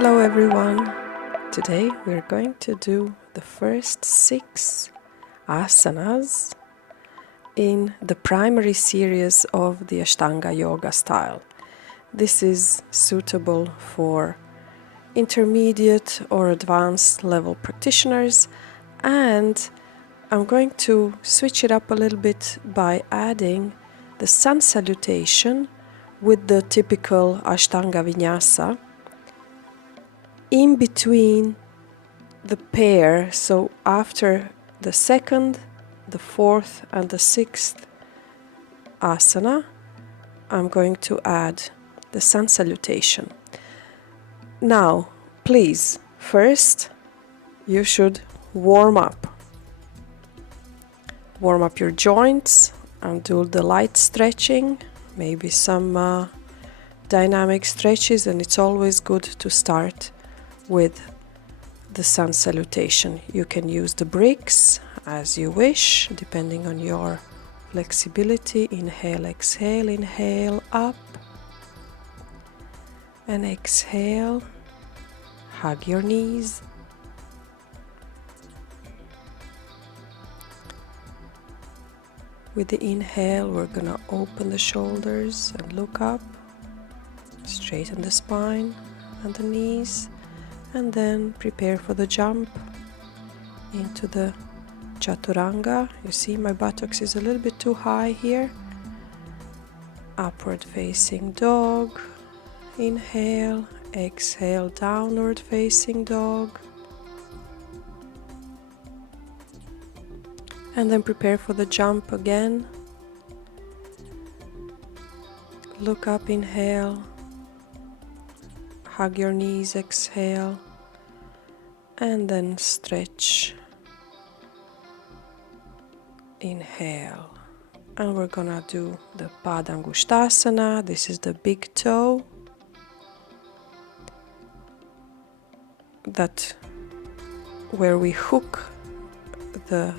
Hello everyone! Today we're going to do the first 6 asanas in the primary series of the Ashtanga yoga style. This is suitable for intermediate or advanced level practitioners, and I'm going to switch it up a little bit by adding the Sun Salutation with the typical Ashtanga vinyasa in between the pair. So after the second, the fourth and the sixth asana, I'm going to add the Sun Salutation. Now, please, first you should warm up. Warm up your joints and do the light stretching, maybe some dynamic stretches, and it's always good to start with the Sun Salutation. You can use the bricks as you wish, depending on your flexibility. Inhale, exhale, inhale up, and exhale, hug your knees. With the inhale, we're gonna open the shoulders and look up, straighten the spine and the knees, and then prepare for the jump into the chaturanga. You see my buttocks is a little bit too high here. Upward facing dog. Inhale, exhale, downward facing dog. And then prepare for the jump again. Look up, inhale. Hug your knees, exhale, and then stretch. Inhale. And we're gonna do the Padang Gustasana. This is the big toe. That where we hook the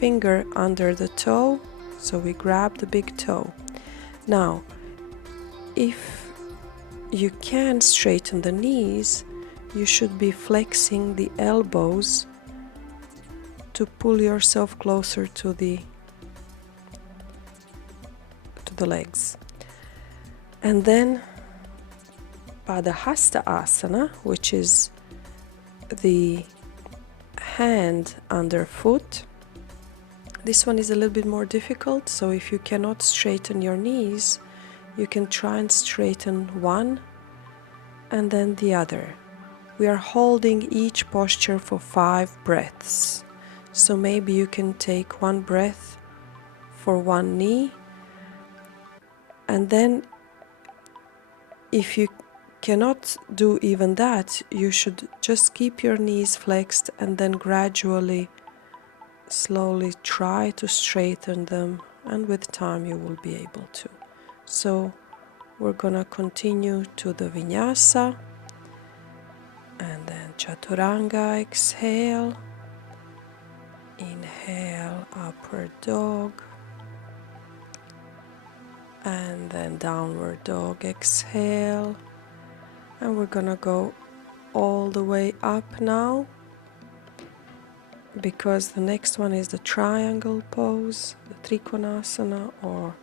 finger under the toe, so we grab the big toe. Now, if you can straighten the knees, you should be flexing the elbows to pull yourself closer to the legs. And then Padahasta Asana, which is the hand underfoot. This one is a little bit more difficult, so if you cannot straighten your knees, you can try and straighten one and then the other. We are holding each posture for 5 breaths. So maybe you can take 1 breath for one knee, and then if you cannot do even that, you should just keep your knees flexed and then gradually, slowly try to straighten them, and with time you will be able to. So we're gonna continue to the vinyasa, and then chaturanga. Exhale, inhale, upward dog, and then downward dog. Exhale, and we're gonna go all the way up now, because the next one is the triangle pose, the Triconasana or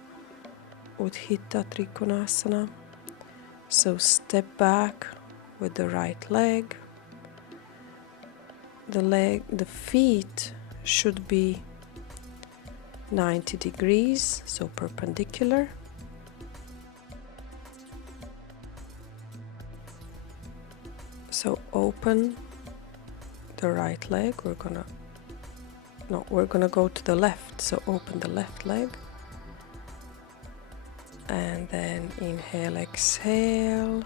Untitled Triconasana. So step back with the right leg. The feet should be 90 degrees, so perpendicular. So open the right leg. We're gonna go to the left. So open the left leg. And then inhale, exhale,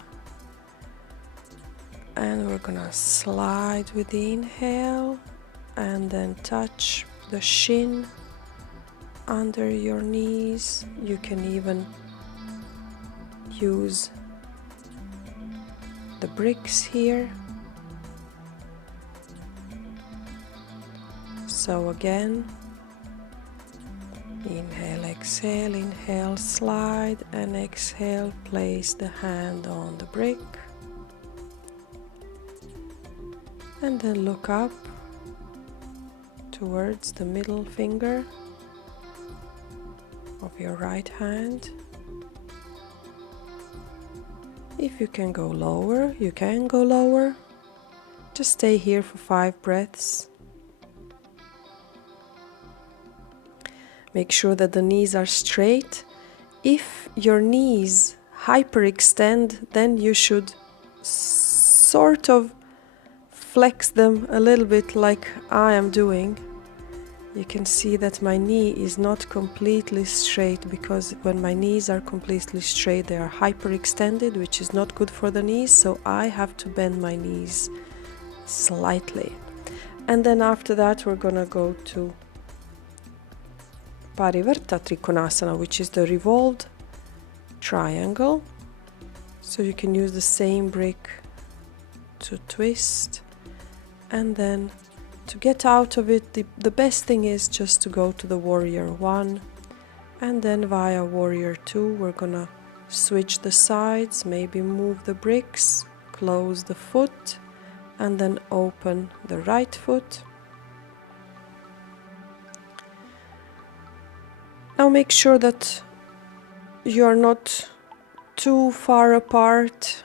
and we're gonna slide with the inhale, and then touch the shin under your knees. You can even use the bricks here. So again, inhale, exhale, inhale, slide, and exhale, place the hand on the brick. And then look up towards the middle finger of your right hand. If you can go lower, you can go lower. Just stay here for 5 breaths. Make sure that the knees are straight. If your knees hyperextend, then you should sort of flex them a little bit like I am doing. You can see that my knee is not completely straight, because when my knees are completely straight, they are hyperextended, which is not good for the knees, so I have to bend my knees slightly. And then after that, we're gonna go to Pariverta Triconasana, which is the revolved triangle. So you can use the same brick to twist, and then to get out of it, the best thing is just to go to the warrior 1, and then via warrior 2 we're gonna switch the sides, maybe move the bricks, close the foot, and then open the right foot. Now make sure that you are not too far apart.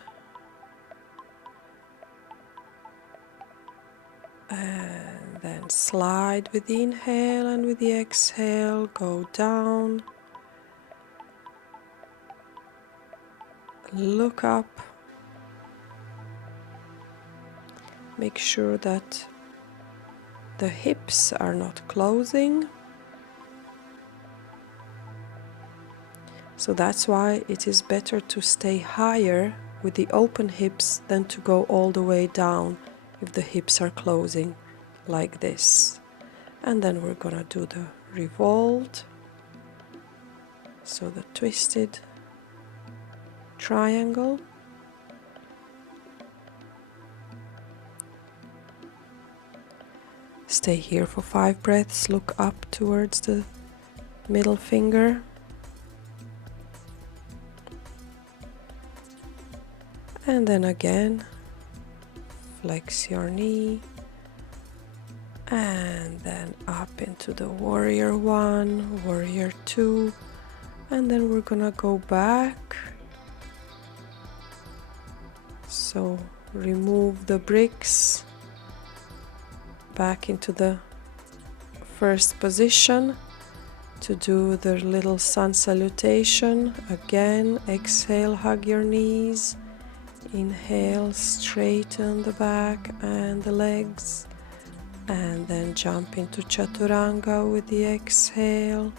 And then slide with the inhale, and with the exhale, go down. Look up. Make sure that the hips are not closing. So that's why it is better to stay higher with the open hips than to go all the way down if the hips are closing like this. And then we're gonna do the revolved, so the twisted triangle. Stay here for 5 breaths, look up towards the middle finger. And then again, flex your knee, and then up into the warrior 1, warrior 2, and then we're gonna go back. So remove the bricks back into the first position to do the little sun salutation. Again, exhale, hug your knees. Inhale, straighten the back and the legs, and then jump into chaturanga with the exhale,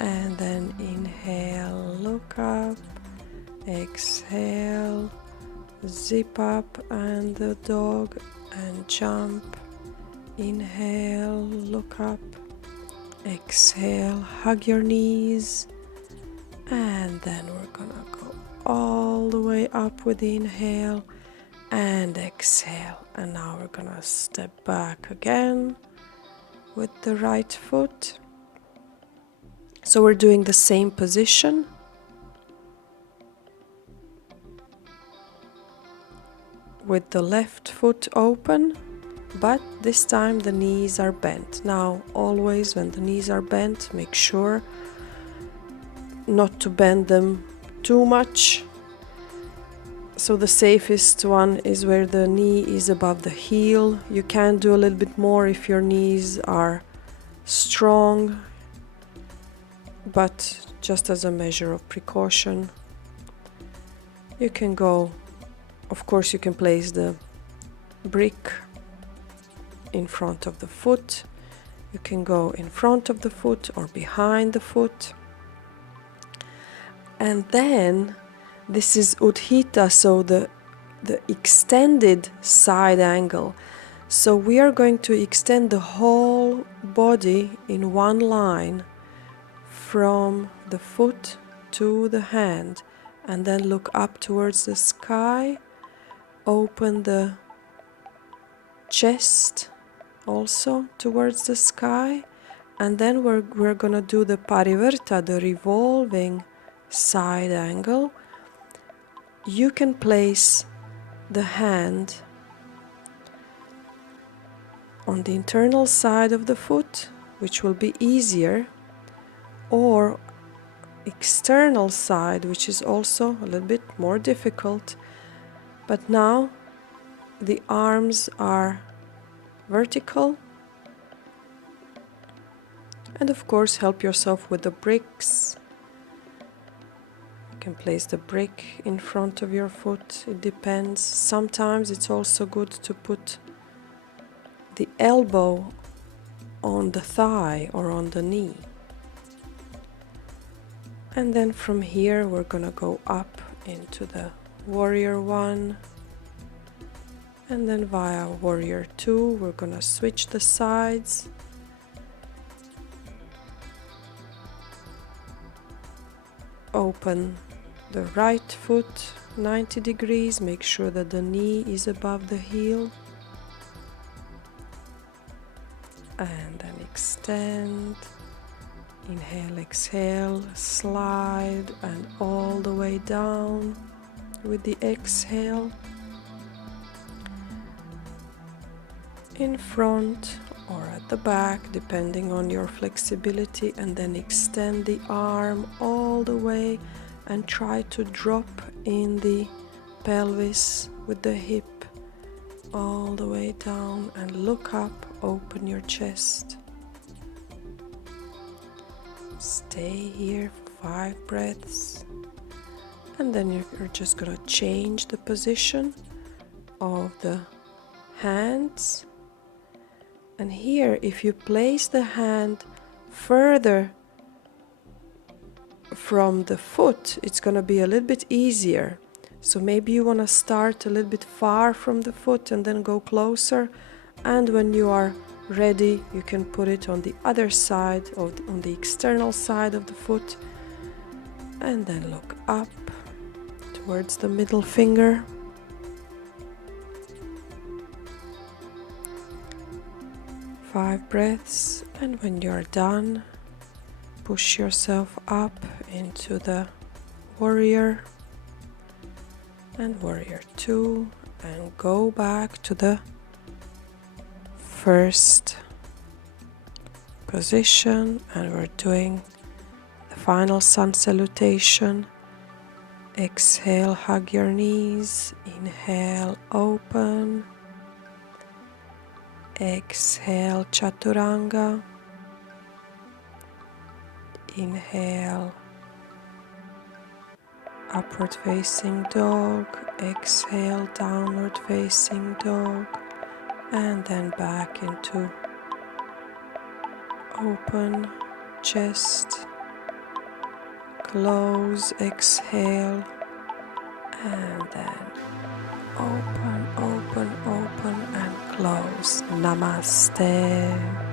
and then inhale, look up, exhale, zip up and the dog, and jump, inhale, look up, exhale, hug your knees, and then we're gonna go all the way up with the inhale and exhale. And now we're gonna step back again with the right foot. So we're doing the same position. With the left foot open, but this time the knees are bent. Now, always when the knees are bent, make sure not to bend them too much. So the safest one is where the knee is above the heel. You can do a little bit more if your knees are strong, but just as a measure of precaution, you can go, of course you can place the brick in front of the foot. You can go in front of the foot or behind the foot. And then this is Udhita, so the extended side angle. So we are going to extend the whole body in one line from the foot to the hand, and then look up towards the sky, open the chest also towards the sky, and then we're gonna do the Pariverta, the revolving side angle. You can place the hand on the internal side of the foot, which will be easier, or external side, which is also a little bit more difficult. But now the arms are vertical, and of course help yourself with the bricks. You can place the brick in front of your foot, it depends. Sometimes it's also good to put the elbow on the thigh or on the knee. And then from here we're gonna go up into the warrior one, and then via warrior two we're gonna switch the sides. Open the right foot 90 degrees, make sure that the knee is above the heel, and then extend. Inhale, exhale, slide, and all the way down with the exhale. In front or at the back, depending on your flexibility, and then extend the arm all the way and try to drop in the pelvis with the hip all the way down, and look up, open your chest. Stay here for 5 breaths, and then you're just going to change the position of the hands. And here, if you place the hand further from the foot, it's going to be a little bit easier. So maybe you want to start a little bit far from the foot and then go closer, and when you are ready you can put it on the other side, on the external side of the foot, and then look up towards the middle finger. Five breaths, and when you're done, push yourself up into the warrior and warrior two, and go back to the first position, and we're doing the final Sun Salutation. Exhale, hug your knees. Inhale, open. Exhale, Chaturanga. Inhale, upward facing dog. Exhale, downward facing dog. And then back into open chest, close, exhale, and then open, open, open, and close. Namaste.